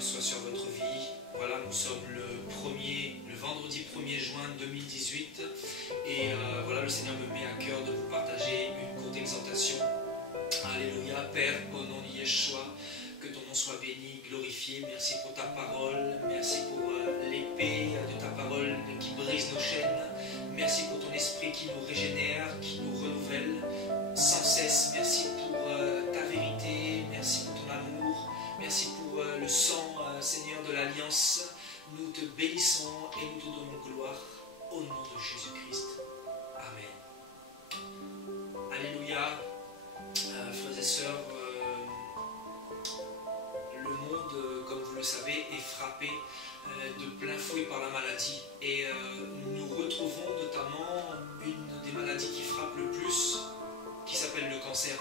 Seigneur soit sur votre vie. Voilà, nous sommes le vendredi 1er juin 2018 et voilà, le Seigneur me met à cœur de vous partager une courte exhortation. Alléluia, Père, au nom de Yeshua, que ton nom soit béni, glorifié. Merci pour ta parole, merci pour l'épée de ta parole qui brise nos chaînes. Merci pour ton esprit qui nous régénère, qui nous renouvelle sans cesse. Merci pour ta vérité, merci pour ton amour, merci pour le sang, Seigneur, de l'Alliance. Nous te bénissons et nous te donnons gloire au nom de Jésus-Christ. Amen. Alléluia. Frères et sœurs, le monde, comme vous le savez, est frappé de plein fouet par la maladie. Et nous retrouvons notamment une des maladies qui frappe le plus, qui s'appelle le cancer.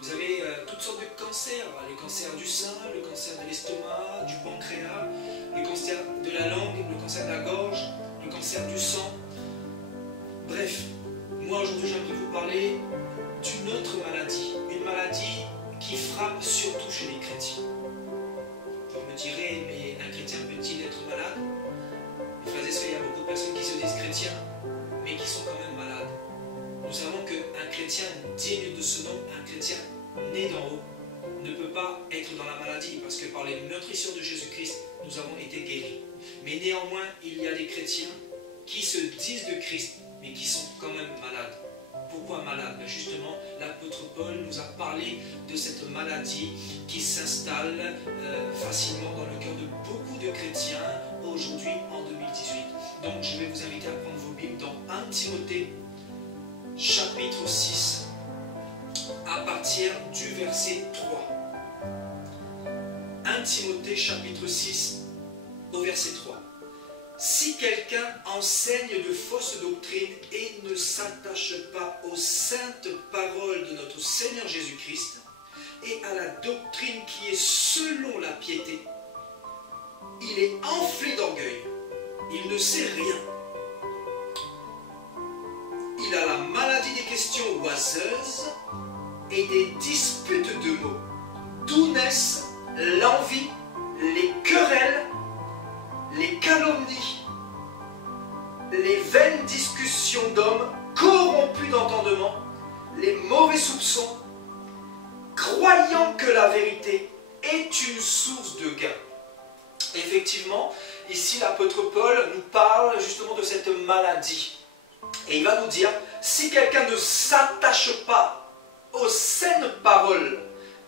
Vous avez toutes sortes de cancers, les cancers du sein, le cancer de l'estomac, du pancréas, le cancer de la langue, le cancer de la gorge, le cancer du sang. Bref, moi aujourd'hui j'aimerais vous parler d'une autre maladie, une maladie qui frappe surtout chez les chrétiens. Vous me direz, mais un chrétien peut-il être malade? Mes frères et sœurs, il y a beaucoup de personnes qui se disent chrétiens, mais qui sont quand même malades. Nous savons qu'un chrétien digne de ce nom, un chrétien né d'en haut, ne peut pas être dans la maladie, parce que par les meurtrissures de Jésus-Christ, nous avons été guéris. Mais néanmoins, il y a des chrétiens qui se disent de Christ, mais qui sont quand même malades. Pourquoi malade? Justement, l'apôtre Paul nous a parlé de cette maladie qui s'installe facilement dans le cœur de beaucoup de chrétiens aujourd'hui en 2018. Donc je vais vous inviter à prendre vos Bibles dans 1 Timothée chapitre 6 à partir du verset 3. 1 Timothée chapitre 6 au verset 3. Si quelqu'un enseigne de fausses doctrines et ne s'attache pas aux saintes paroles de notre Seigneur Jésus-Christ et à la doctrine qui est selon la piété, il est enflé d'orgueil, il ne sait rien. Il a la maladie des questions oiseuses et des disputes de mots, d'où naissent l'envie, les querelles, les calomnies, les vaines discussions d'hommes corrompus d'entendement, les mauvais soupçons, croyant que la vérité est une source de gain. Effectivement, ici l'apôtre Paul nous parle justement de cette maladie. Et il va nous dire, si quelqu'un ne s'attache pas aux saines paroles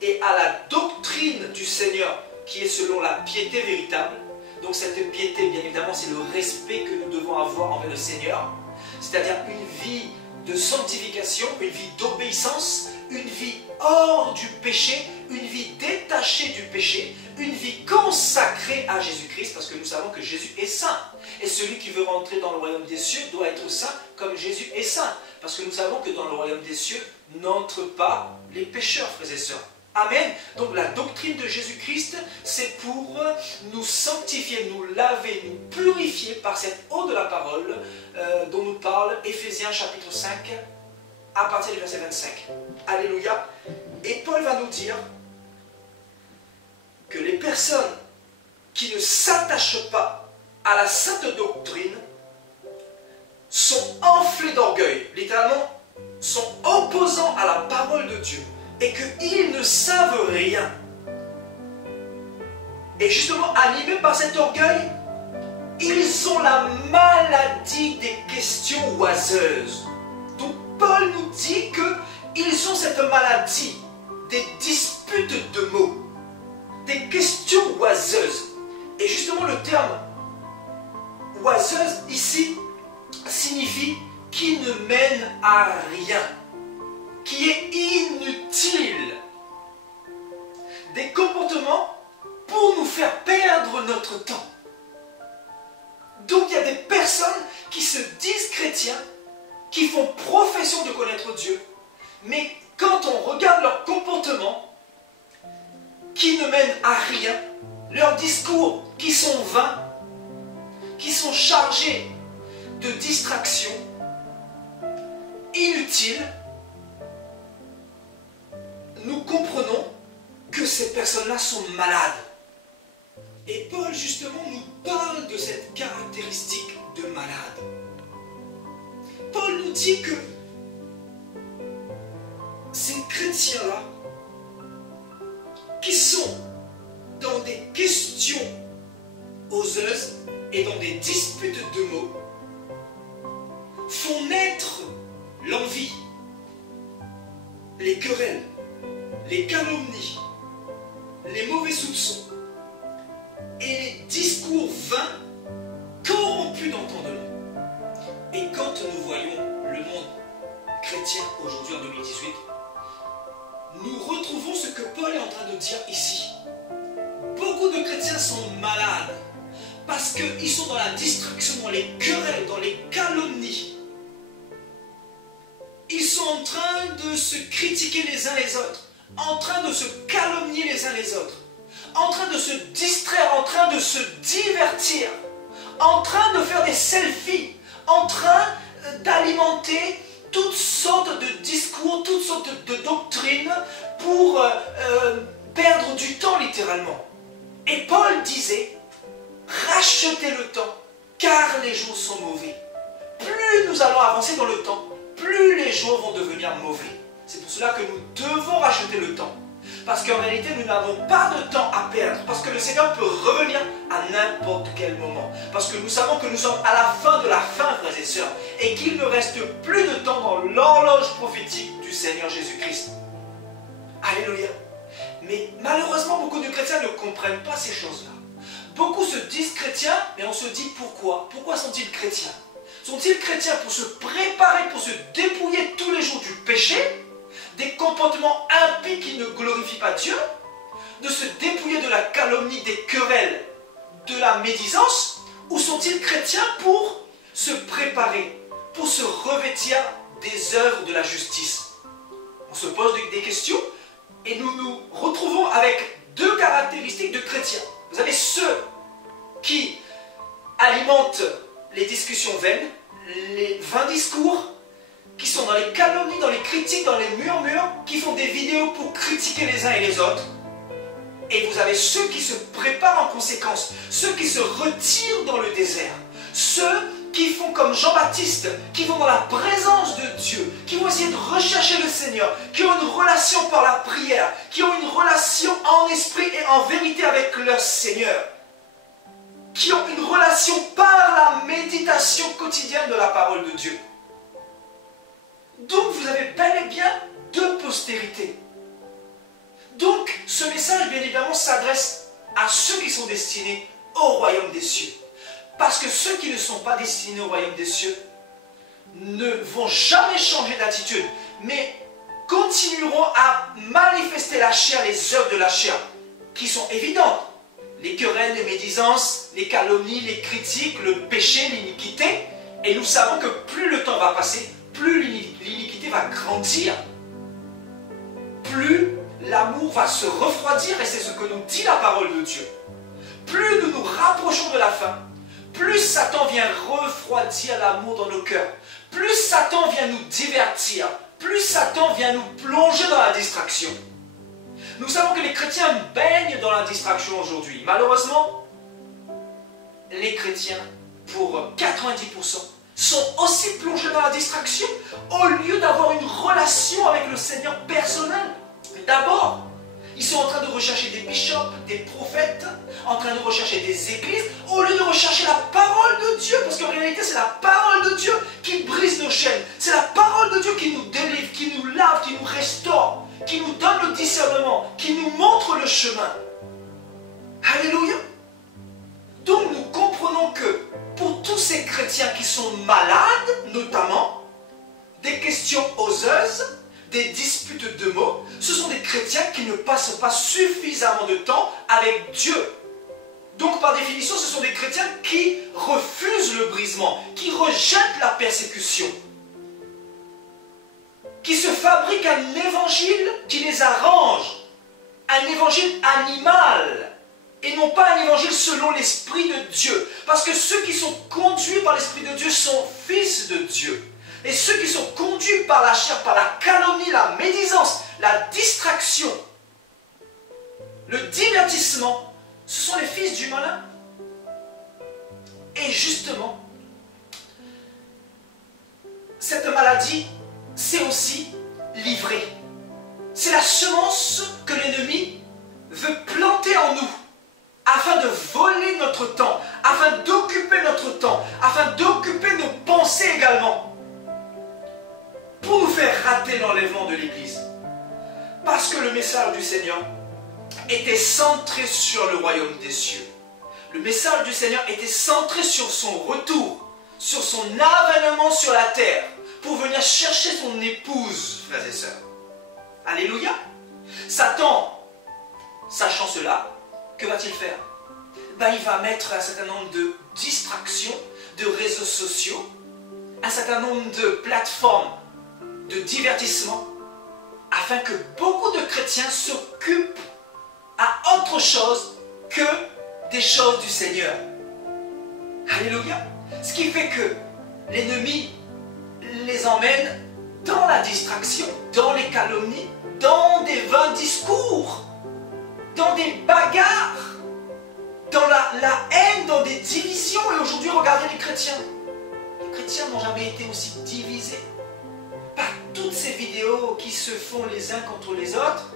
et à la doctrine du Seigneur qui est selon la piété véritable, donc cette piété, bien évidemment, c'est le respect que nous devons avoir envers le Seigneur, c'est-à-dire une vie de sanctification, une vie d'obéissance, une vie hors du péché, une vie détachée du péché, une vie consacrée à Jésus-Christ, parce que nous savons que Jésus est saint. Et celui qui veut rentrer dans le royaume des cieux doit être saint comme Jésus est saint. Parce que nous savons que dans le royaume des cieux n'entrent pas les pécheurs, frères et sœurs. Amen. Donc la doctrine de Jésus-Christ, c'est pour nous sanctifier, nous laver, nous purifier par cette eau de la parole dont nous parle Éphésiens chapitre 5 à partir du verset 25. Alléluia. Et Paul va nous dire que les personnes qui ne s'attachent pas à la sainte doctrine sont enflées d'orgueil, littéralement sont opposants à la parole de Dieu. Et qu'ils ne savent rien. Et justement, animés par cet orgueil, ils ont la maladie des questions oiseuses. Donc Paul nous dit qu'ils ont cette maladie des disputes de mots, des questions oiseuses. Et justement, le terme oiseuse ici signifie qui ne mène à rien, qui est inutile. Des comportements pour nous faire perdre notre temps. Donc il y a des personnes qui se disent chrétiens, qui font profession de connaître Dieu, mais quand on regarde leur comportement, qui ne mènent à rien, leurs discours qui sont vains, qui sont chargés de distractions inutiles, nous comprenons que ces personnes-là sont malades. Et Paul, justement, nous parle de cette caractéristique de malade. Paul nous dit que ces chrétiens-là, qui sont dans des questions oseuses et dans des disputes de mots, font naître l'envie, les querelles, les calomnies, les mauvais soupçons et les discours vains corrompus d'entendement. Et quand nous voyons le monde chrétien aujourd'hui en 2018, nous retrouvons ce que Paul est en train de dire ici. Beaucoup de chrétiens sont malades parce qu'ils sont dans la distraction, dans les querelles, dans les calomnies. Ils sont en train de se critiquer les uns les autres, en train de se calomnier les uns les autres, en train de se distraire, en train de se divertir, en train de faire des selfies, en train d'alimenter toutes sortes de discours, toutes sortes de doctrines pour perdre du temps littéralement. Et Paul disait, rachetez le temps, car les jours sont mauvais. Plus nous allons avancer dans le temps, plus les jours vont devenir mauvais. C'est pour cela que nous devons racheter le temps. Parce qu'en réalité, nous n'avons pas de temps à perdre. Parce que le Seigneur peut revenir à n'importe quel moment. Parce que nous savons que nous sommes à la fin de la fin, frères et sœurs. Et qu'il ne reste plus de temps dans l'horloge prophétique du Seigneur Jésus-Christ. Alléluia. Mais malheureusement, beaucoup de chrétiens ne comprennent pas ces choses-là. Beaucoup se disent chrétiens, mais on se dit pourquoi? Pourquoi sont-ils chrétiens? Sont-ils chrétiens pour se préparer, pour se dépouiller tous les jours du péché, des comportements impies qui ne glorifient pas Dieu, de se dépouiller de la calomnie, des querelles, de la médisance, ou sont-ils chrétiens pour se préparer, pour se revêtir des œuvres de la justice? On se pose des questions et nous nous retrouvons avec deux caractéristiques de chrétiens. Vous avez ceux qui alimentent les discussions vaines, les vains discours, qui sont dans les calomnies, dans les critiques, dans les murmures, qui font des vidéos pour critiquer les uns et les autres. Et vous avez ceux qui se préparent en conséquence, ceux qui se retirent dans le désert, ceux qui font comme Jean-Baptiste, qui vont dans la présence de Dieu, qui vont essayer de rechercher le Seigneur, qui ont une relation par la prière, qui ont une relation en esprit et en vérité avec leur Seigneur, qui ont une relation par la méditation quotidienne de la parole de Dieu. Donc vous avez bel et bien deux postérités. Donc ce message bien évidemment s'adresse à ceux qui sont destinés au royaume des cieux. Parce que ceux qui ne sont pas destinés au royaume des cieux ne vont jamais changer d'attitude, mais continueront à manifester la chair, les œuvres de la chair, qui sont évidentes. Les querelles, les médisances, les calomnies, les critiques, le péché, l'iniquité. Et nous savons que plus le temps va passer, plus l'iniquité va grandir, plus l'amour va se refroidir, et c'est ce que nous dit la parole de Dieu. Plus nous nous rapprochons de la fin, plus Satan vient refroidir l'amour dans nos cœurs, plus Satan vient nous divertir, plus Satan vient nous plonger dans la distraction. Nous savons que les chrétiens baignent dans la distraction aujourd'hui. Malheureusement, les chrétiens, pour 90%, sont aussi plongés dans la distraction au lieu d'avoir une relation avec le Seigneur personnel. D'abord, ils sont en train de rechercher des bishops, des prophètes, en train de rechercher des églises, au lieu de rechercher la parole de Dieu. Parce qu'en réalité, c'est la parole de Dieu qui brise nos chaînes. C'est la parole de Dieu qui nous délivre, qui nous lave, qui nous restaure, qui nous donne le discernement, qui nous montre le chemin. Alléluia. Donc nous comprenons que pour tous ces chrétiens qui sont malades, notamment, des questions oseuses, des disputes de mots, ce sont des chrétiens qui ne passent pas suffisamment de temps avec Dieu. Donc par définition, ce sont des chrétiens qui refusent le brisement, qui rejettent la persécution, qui se fabriquent un évangile qui les arrange, un évangile animal, et non pas un évangile selon l'Esprit de Dieu. Parce que ceux qui sont conduits par l'Esprit de Dieu sont fils de Dieu. Et ceux qui sont conduits par la chair, par la calomnie, la médisance, la distraction, le divertissement, Ce sont les fils du malin. Et justement, cette maladie, c'est aussi l'ivrée. C'est la semence que l'ennemi veut planter en nous, afin de voler notre temps, afin d'occuper notre temps, afin d'occuper nos pensées également, pour nous faire rater l'enlèvement de l'Église. Parce que le message du Seigneur était centré sur le royaume des cieux. Le message du Seigneur était centré sur son retour, sur son avènement sur la terre, pour venir chercher son épouse, frères et sœurs. Alléluia. Satan, sachant cela, que va-t-il faire? Il va mettre un certain nombre de distractions, de réseaux sociaux, un certain nombre de plateformes de divertissement, afin que beaucoup de chrétiens s'occupent à autre chose que des choses du Seigneur. Alléluia. Ce qui fait que l'ennemi les emmène dans la distraction, dans les calomnies, dans des vains discours, dans des bagarres, dans la haine, dans des divisions. Et aujourd'hui, regardez les chrétiens. Les chrétiens n'ont jamais été aussi divisés par toutes ces vidéos qui se font les uns contre les autres,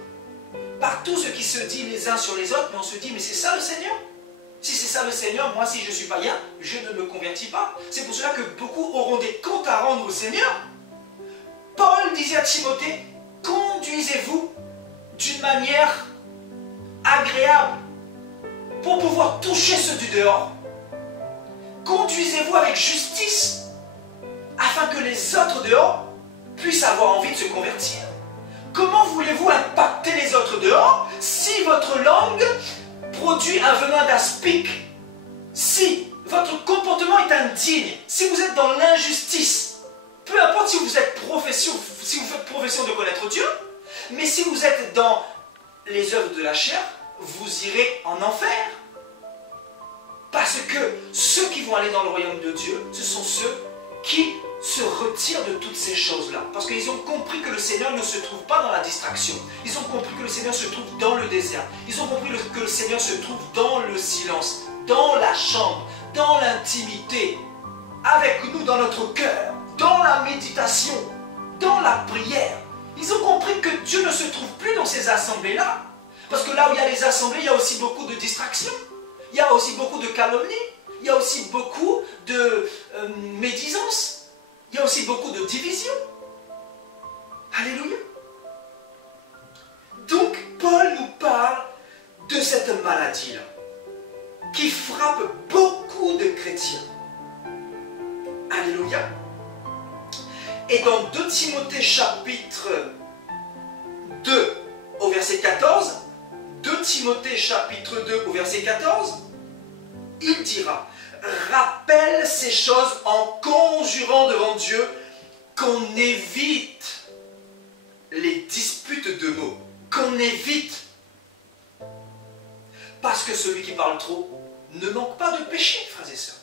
par tout ce qui se dit les uns sur les autres, mais on se dit, mais c'est ça le Seigneur? Si c'est ça le Seigneur, moi si je suis païen, je ne me convertis pas. C'est pour cela que beaucoup auront des comptes à rendre au Seigneur. Paul disait à Timothée, conduisez-vous d'une manière agréable pour pouvoir toucher ceux du dehors. Conduisez-vous avec justice afin que les autres dehors puissent avoir envie de se convertir. Comment voulez-vous impacter les autres dehors si votre langue produit un venin d'aspic, si votre comportement est indigne, si vous êtes dans l'injustice, peu importe si vous faites profession de connaître Dieu, mais si vous êtes dans les œuvres de la chair, vous irez en enfer. Parce que ceux qui vont aller dans le royaume de Dieu, ce sont ceux qui se retirent de toutes ces choses-là. Parce qu'ils ont compris que le Seigneur ne se trouve pas dans la distraction. Ils ont compris que le Seigneur se trouve dans le désert. Ils ont compris que le Seigneur se trouve dans le silence, dans la chambre, dans l'intimité, avec nous dans notre cœur, dans la méditation, dans la prière. Ils ont compris que Dieu ne se trouve plus dans ces assemblées-là. Parce que là où il y a les assemblées, il y a aussi beaucoup de distractions. Il y a aussi beaucoup de calomnies. Il y a aussi beaucoup de médisance. Il y a aussi beaucoup de divisions. Alléluia. Donc, Paul nous parle de cette maladie-là, qui frappe beaucoup de chrétiens. Alléluia. Et dans 2 Timothée chapitre 2 au verset 14, 2 Timothée chapitre 2 au verset 14, il dira: rappelle ces choses en conjurant devant Dieu qu'on évite les disputes de mots, qu'on évite. Parce que celui qui parle trop ne manque pas de péché, frères et sœurs.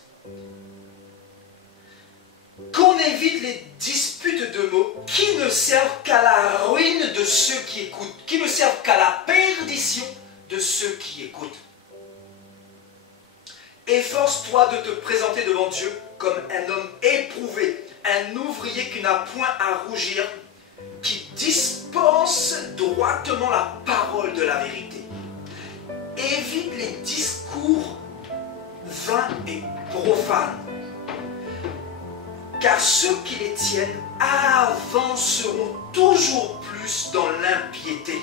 Qu'on évite les disputes de mots qui ne servent qu'à la ruine de ceux qui écoutent, qui ne servent qu'à la perdition de ceux qui écoutent. Efforce-toi de te présenter devant Dieu comme un homme éprouvé, un ouvrier qui n'a point à rougir, qui dispense droitement la parole de la vérité. Évite les discours vains et profanes, car ceux qui les tiennent avanceront toujours plus dans l'impiété,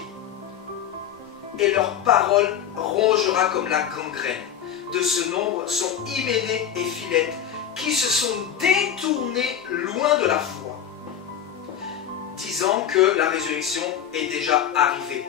et leur parole rongera comme la gangrène. De ce nombre sont Hyménée et Philette, qui se sont détournés loin de la foi, disant que la résurrection est déjà arrivée,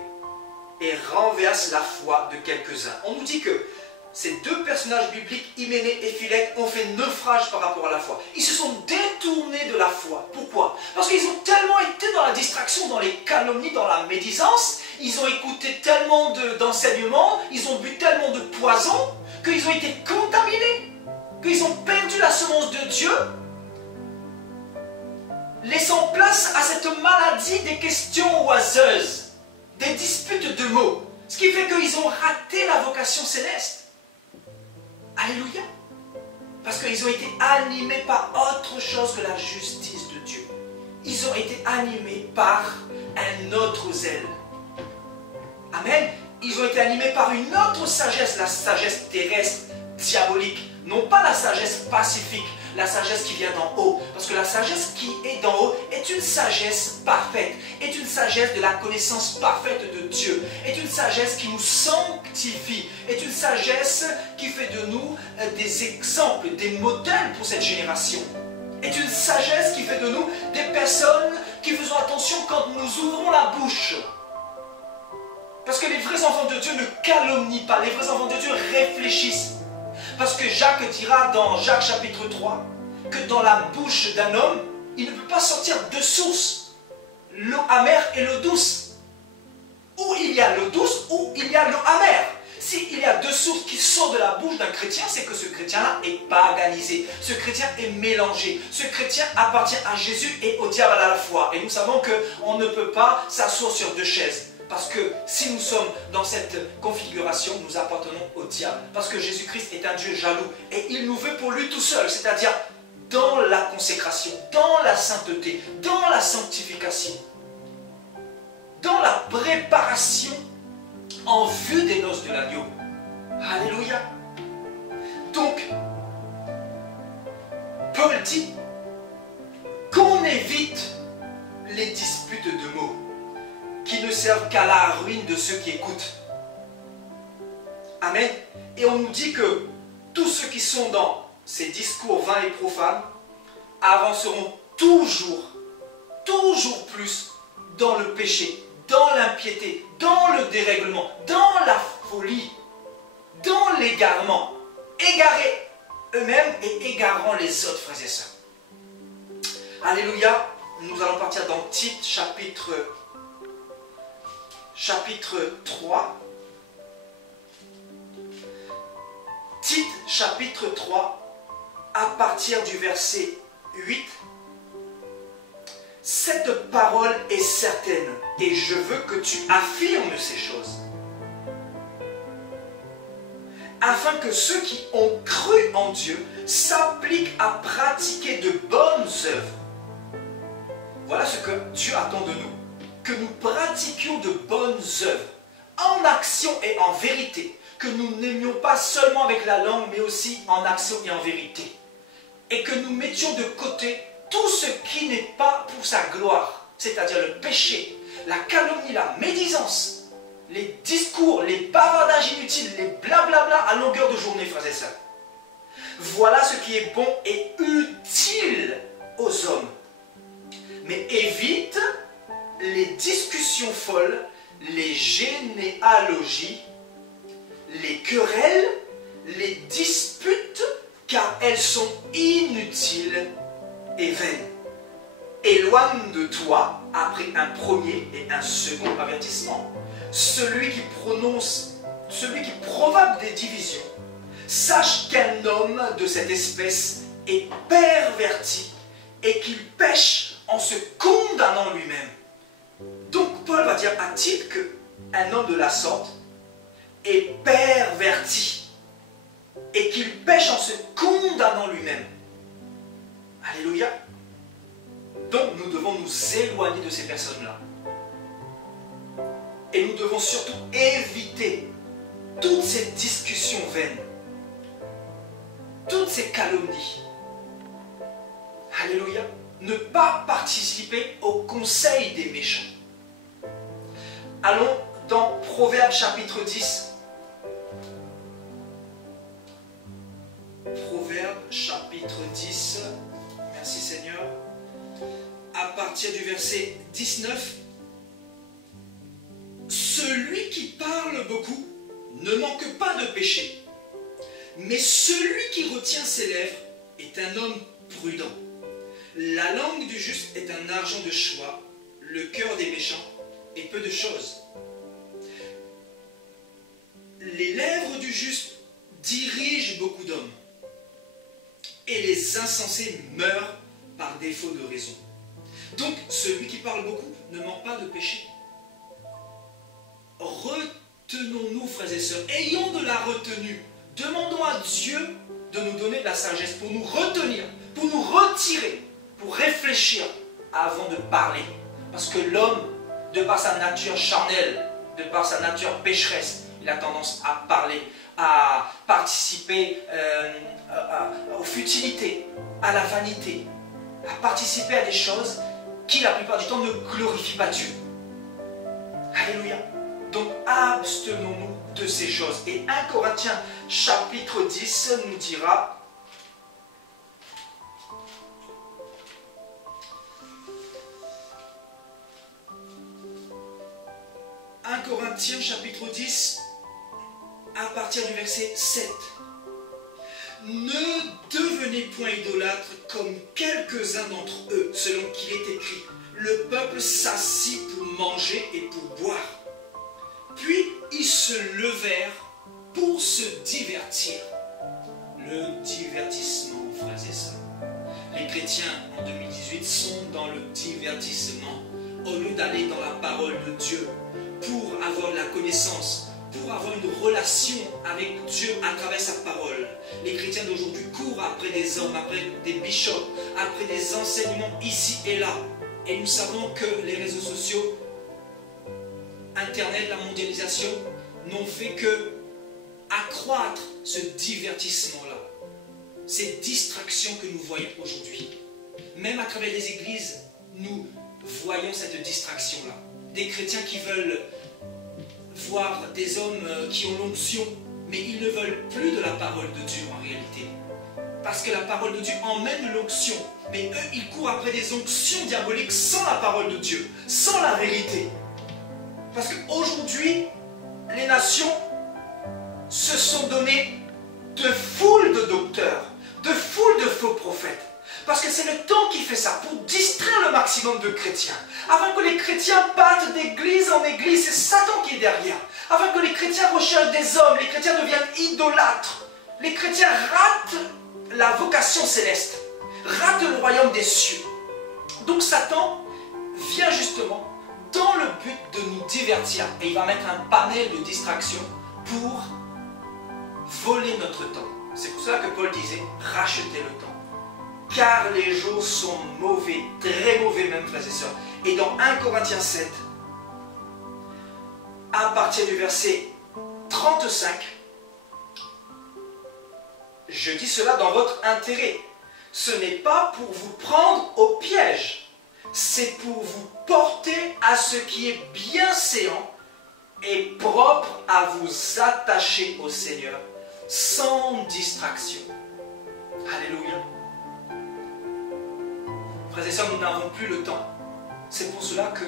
et renversent la foi de quelques-uns. On nous dit que ces deux personnages bibliques, Hyménée et Philette, ont fait naufrage par rapport à la foi. Ils se sont détournés de la foi. Pourquoi? Parce qu'ils ont tellement été dans la distraction, dans les calomnies, dans la médisance, ils ont écouté tellement d'enseignements, ils ont bu tellement de poison, qu'ils ont été contaminés, qu'ils ont perdu la semence de Dieu, laissant place à cette maladie des questions oiseuses, des disputes de mots, Ce qui fait qu'ils ont raté la vocation céleste. Alléluia. Parce qu'ils ont été animés par autre chose que la justice de Dieu. Ils ont été animés par un autre zèle. Amen. Ils ont été animés par une autre sagesse, la sagesse terrestre, diabolique. Non pas la sagesse pacifique, la sagesse qui vient d'en haut. Parce que la sagesse qui est d'en haut est une sagesse parfaite, est une sagesse de la connaissance parfaite de Dieu, est une sagesse qui nous sanctifie, est une sagesse qui fait de nous des exemples, des modèles pour cette génération. Est une sagesse qui fait de nous des personnes qui faisons attention quand nous ouvrons la bouche. Parce que les vrais enfants de Dieu ne calomnient pas, les vrais enfants de Dieu réfléchissent. Parce que Jacques dira dans Jacques chapitre 3 que dans la bouche d'un homme, il ne peut pas sortir deux sources, l'eau amère et l'eau douce. Ou il y a l'eau douce, ou il y a l'eau amère. S'il y a deux sources qui sortent de la bouche d'un chrétien, c'est que ce chrétien-là est paganisé. Ce chrétien est mélangé. Ce chrétien appartient à Jésus et au diable à la fois. Et nous savons qu'on ne peut pas s'asseoir sur deux chaises. Parce que si nous sommes dans cette configuration, nous appartenons au diable. Parce que Jésus-Christ est un Dieu jaloux. Et il nous veut pour lui tout seul. C'est-à-dire dans la consécration, dans la sainteté, dans la sanctification, dans la préparation en vue des noces de l'agneau. Alléluia. Donc, Paul dit qu'on évite les disputes de mots qui ne servent qu'à la ruine de ceux qui écoutent. Amen. Et on nous dit que tous ceux qui sont dans ces discours vains et profanes avanceront toujours plus dans le péché, dans l'impiété, dans le dérèglement, dans la folie, dans l'égarement, égarés eux-mêmes et égarant les autres frères et sœurs. Alléluia. Nous allons partir dans Tite chapitre 3. Tite chapitre 3, à partir du verset 8. Cette parole est certaine et je veux que tu affirmes ces choses, afin que ceux qui ont cru en Dieu s'appliquent à pratiquer de bonnes œuvres. Voilà ce que Dieu attend de nous. Que nous pratiquions de bonnes œuvres, en action et en vérité, que nous n'aimions pas seulement avec la langue, mais aussi en action et en vérité, et que nous mettions de côté tout ce qui n'est pas pour sa gloire, c'est-à-dire le péché, la calomnie, la médisance, les discours, les bavardages inutiles, les blablabla à longueur de journée, frères et sœurs. Voilà ce qui est bon et utile aux hommes. Mais évite les discussions folles, les généalogies, les querelles, les disputes, car elles sont inutiles et vaines. Éloigne de toi, après un premier et un second avertissement, celui qui provoque des divisions. Sache qu'un homme de cette espèce est perverti et qu'il pêche en se condamnant lui-même. Donc Paul va dire à Tite qu'un homme de la sorte est perverti et qu'il pêche en se condamnant lui-même. Alléluia. Donc nous devons nous éloigner de ces personnes-là. Et nous devons surtout éviter toutes ces discussions vaines, toutes ces calomnies. Alléluia. Ne pas participer au conseil des méchants. Allons dans Proverbes chapitre 10. Proverbes chapitre 10. Merci Seigneur. À partir du verset 19. Celui qui parle beaucoup ne manque pas de péché, mais celui qui retient ses lèvres est un homme prudent. La langue du juste est un argent de choix, le cœur des méchants est peu de choses. Les lèvres du juste dirigent beaucoup d'hommes, et les insensés meurent par défaut de raison. Donc, celui qui parle beaucoup ne manque pas de péché. tenons-nous, frères et sœurs, ayons de la retenue. Demandons à Dieu de nous donner de la sagesse pour nous retenir, pour nous retirer, pour réfléchir avant de parler. Parce que l'homme, de par sa nature charnelle, de par sa nature pécheresse, il a tendance à parler, à participer aux futilités, à la vanité, à participer à des choses qui, la plupart du temps, ne glorifient pas Dieu. Alléluia. Donc, abstenons-nous de ces choses. Et 1 Corinthiens chapitre 10 nous dira... « 1 Corinthiens chapitre 10, à partir du verset 7. Ne devenez point idolâtres comme quelques-uns d'entre eux, selon qu'il est écrit. Le peuple s'assit pour manger et pour boire. Puis ils se levèrent pour se divertir. » Le divertissement, frères et sœurs. Les chrétiens en 2018 sont dans le divertissement au lieu d'aller dans la parole de Dieu pour avoir la connaissance, pour avoir une relation avec Dieu à travers sa parole. Les chrétiens d'aujourd'hui courent après des hommes, après des bishops, après des enseignements ici et là. Et nous savons que les réseaux sociaux, Internet, la mondialisation, n'ont fait que accroître ce divertissement-là. Ces distractions que nous voyons aujourd'hui. Même à travers les églises, nous voyons cette distraction-là. Des chrétiens qui veulent voir des hommes qui ont l'onction, mais ils ne veulent plus de la parole de Dieu en réalité. Parce que la parole de Dieu emmène l'onction. Mais eux, ils courent après des onctions diaboliques sans la parole de Dieu, sans la vérité. Parce qu'aujourd'hui, les nations se sont données de foules de docteurs, de foules de faux prophètes. Parce que c'est le temps qui fait ça, pour distraire le maximum de chrétiens. Afin que les chrétiens battent d'église en église, c'est Satan qui est derrière. Afin que les chrétiens recherchent des hommes, les chrétiens deviennent idolâtres. Les chrétiens ratent la vocation céleste, ratent le royaume des cieux. Donc Satan vient justement dans le but de nous divertir. Et il va mettre un panel de distractions pour voler notre temps. C'est pour cela que Paul disait, rachetez le temps. Car les jours sont mauvais, très mauvais même, frères et sœurs. Et dans 1 Corinthiens 7, à partir du verset 35, je dis cela dans votre intérêt. Ce n'est pas pour vous prendre au piège, c'est pour vous porter à ce qui est bien séant et propre à vous attacher au Seigneur, sans distraction. Alléluia. Frères et sœurs, nous n'avons plus le temps. C'est pour cela que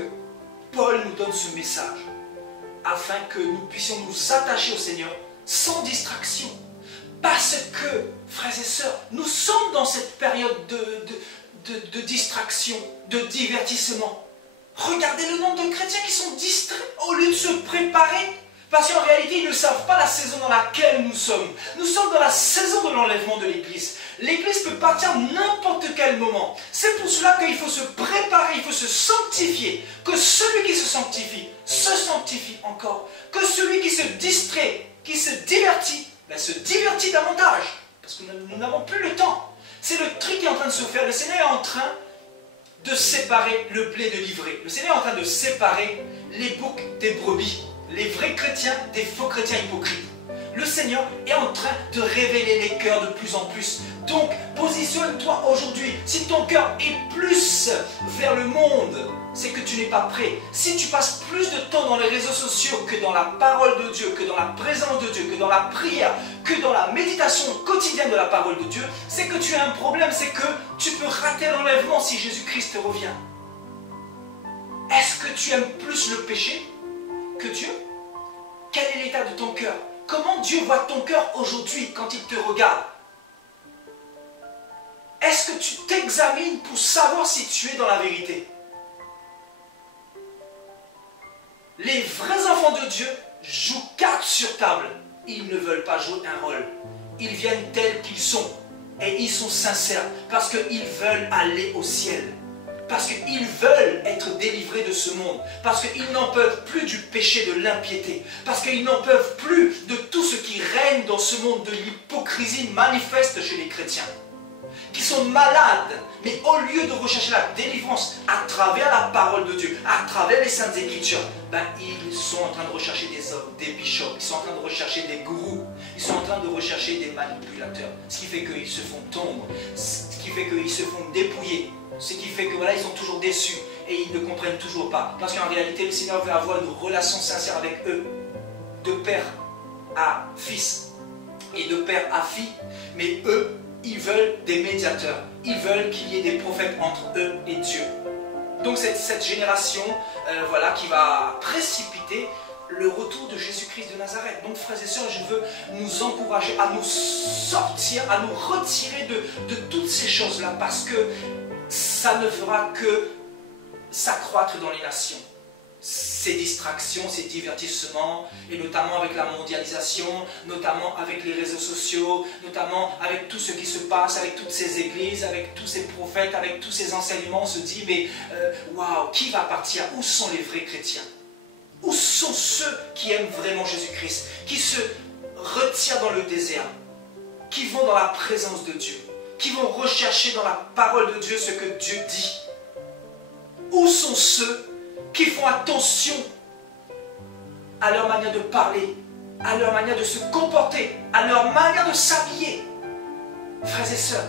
Paul nous donne ce message, afin que nous puissions nous attacher au Seigneur sans distraction. Parce que, frères et sœurs, nous sommes dans cette période de distraction, de divertissement. Regardez le nombre de chrétiens qui sont distraits au lieu de se préparer. Parce qu'en réalité, ils ne savent pas la saison dans laquelle nous sommes. Nous sommes dans la saison de l'enlèvement de l'Église. L'Église peut partir n'importe quel moment. C'est pour cela qu'il faut se préparer, il faut se sanctifier. Que celui qui se sanctifie encore. Que celui qui se distrait, qui se divertit davantage. Parce que nous n'avons plus le temps. C'est le truc qui est en train de se faire. Le Seigneur est en train de séparer le blé de l'ivraie. Le Seigneur est en train de séparer les boucs des brebis. Les vrais chrétiens des faux chrétiens hypocrites. Le Seigneur est en train de révéler les cœurs de plus en plus. Donc, positionne-toi aujourd'hui. Si ton cœur est plus vers le monde, c'est que tu n'es pas prêt. Si tu passes plus de temps dans les réseaux sociaux que dans la parole de Dieu, que dans la présence de Dieu, que dans la prière, que dans la méditation quotidienne de la parole de Dieu, c'est que tu as un problème, c'est que tu peux rater l'enlèvement si Jésus-Christ revient. Est-ce que tu aimes plus le péché que Dieu? Quel est l'état de ton cœur? Comment Dieu voit ton cœur aujourd'hui quand il te regarde? Est-ce que tu t'examines pour savoir si tu es dans la vérité? Les vrais enfants de Dieu jouent carte sur table. Ils ne veulent pas jouer un rôle. Ils viennent tels qu'ils sont. Et ils sont sincères parce qu'ils veulent aller au ciel. Parce qu'ils veulent être délivrés de ce monde. Parce qu'ils n'en peuvent plus du péché, de l'impiété. Parce qu'ils n'en peuvent plus de tout ce qui règne dans ce monde, de l'hypocrisie manifeste chez les chrétiens. Qui sont malades, mais au lieu de rechercher la délivrance à travers la parole de Dieu, à travers les Saintes Écritures, ben, ils sont en train de rechercher des hommes, des bishops, ils sont en train de rechercher des gourous, ils sont en train de rechercher des manipulateurs. Ce qui fait qu'ils se font tondre, ce qui fait qu'ils se font dépouiller, ce qui fait que voilà, ils sont toujours déçus et ils ne comprennent toujours pas. Parce qu'en réalité, le Seigneur veut avoir une relation sincère avec eux, de père à fils et de père à fille, mais eux, ils veulent des médiateurs. Ils veulent qu'il y ait des prophètes entre eux et Dieu. Donc c'est cette génération voilà, qui va précipiter le retour de Jésus-Christ de Nazareth. Donc frères et sœurs, je veux nous encourager à nous sortir, à nous retirer de toutes ces choses-là, parce que ça ne fera que s'accroître dans les nations. Ces distractions, ces divertissements, et notamment avec la mondialisation, notamment avec les réseaux sociaux, notamment avec tout ce qui se passe, avec toutes ces églises, avec tous ces prophètes, avec tous ces enseignements, on se dit, mais waouh, qui va partir? Où sont les vrais chrétiens? Où sont ceux qui aiment vraiment Jésus-Christ, qui se retirent dans le désert, qui vont dans la présence de Dieu, qui vont rechercher dans la parole de Dieu ce que Dieu dit? Où sont ceux qui font attention à leur manière de parler, à leur manière de se comporter, à leur manière de s'habiller? Frères et sœurs,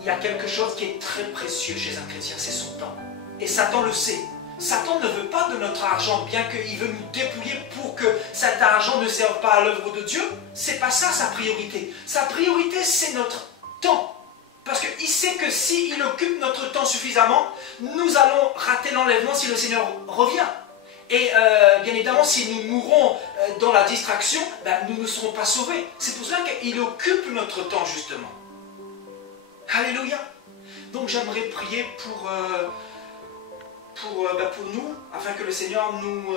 il y a quelque chose qui est très précieux chez un chrétien, c'est son temps. Et Satan le sait. Satan ne veut pas de notre argent, bien qu'il veut nous dépouiller pour que cet argent ne serve pas à l'œuvre de Dieu. C'est pas ça sa priorité. Sa priorité, c'est notre temps. Parce qu'il sait que s'il occupe notre temps suffisamment, nous allons rater l'enlèvement si le Seigneur revient. Et bien évidemment, si nous mourrons dans la distraction, ben, nous ne serons pas sauvés. C'est pour cela qu'il occupe notre temps, justement. Alléluia. Donc j'aimerais prier pour nous, afin que le Seigneur nous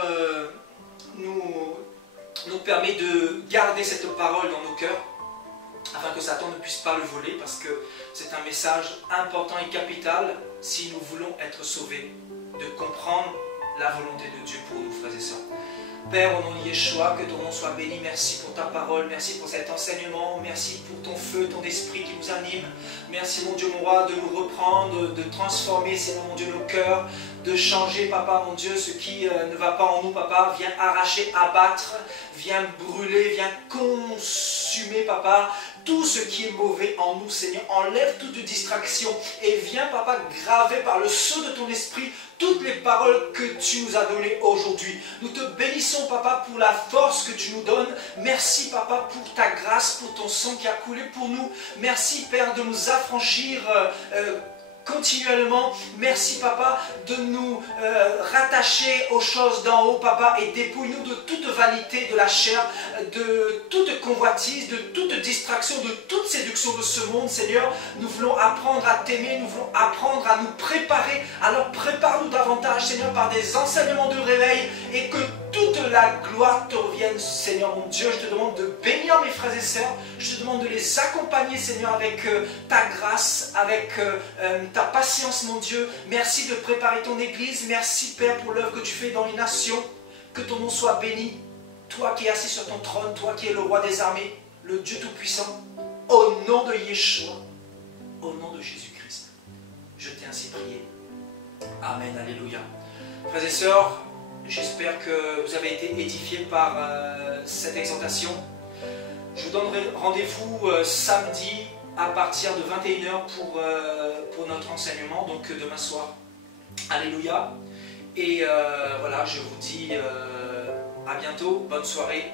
permet de garder cette parole dans nos cœurs, afin que Satan ne puisse pas le voler, parce que c'est un message important et capital si nous voulons être sauvés, de comprendre la volonté de Dieu pour nous, frères et sœurs. Père, au nom de Yeshua, que ton nom soit béni. Merci pour ta parole, merci pour cet enseignement, merci pour ton feu, ton esprit qui nous anime. Merci, mon Dieu, mon roi, de nous reprendre, de transformer, Seigneur, mon Dieu, nos cœurs, de changer, papa, mon Dieu, ce qui ne va pas en nous, papa. Viens arracher, abattre, viens brûler, viens consumer, papa, tout ce qui est mauvais en nous, Seigneur. Enlève toute distraction et viens, papa, graver par le sceau de ton esprit toutes les paroles que tu nous as données aujourd'hui. Nous te bénissons, papa, pour la force que tu nous donnes. Merci, papa, pour ta grâce, pour ton sang qui a coulé pour nous. Merci, Père, de nous affranchir continuellement. Merci, papa, de nous rattacher aux choses d'en haut, papa, et dépouille-nous de toute vanité de la chair, de toute convoitise, de toute distraction, de toute séduction de ce monde, Seigneur. Nous voulons apprendre à t'aimer, nous voulons apprendre à nous préparer. Alors prépare-nous davantage, Seigneur, par des enseignements de réveil, et que toute la gloire te revienne, Seigneur mon Dieu. Je te demande de bénir mes frères et sœurs. Je te demande de les accompagner, Seigneur, avec ta grâce, avec ta patience, mon Dieu. Merci de préparer ton Église. Merci, Père, pour l'œuvre que tu fais dans les nations. Que ton nom soit béni. Toi qui es assis sur ton trône, toi qui es le roi des armées, le Dieu Tout-Puissant, au nom de Yeshua, au nom de Jésus-Christ, je t'ai ainsi prié. Amen, alléluia. Frères et sœurs, j'espère que vous avez été édifiés par cette exhortation. Je vous donnerai rendez-vous samedi à partir de 21 h pour notre enseignement, donc demain soir. Alléluia. Et voilà, je vous dis à bientôt, bonne soirée.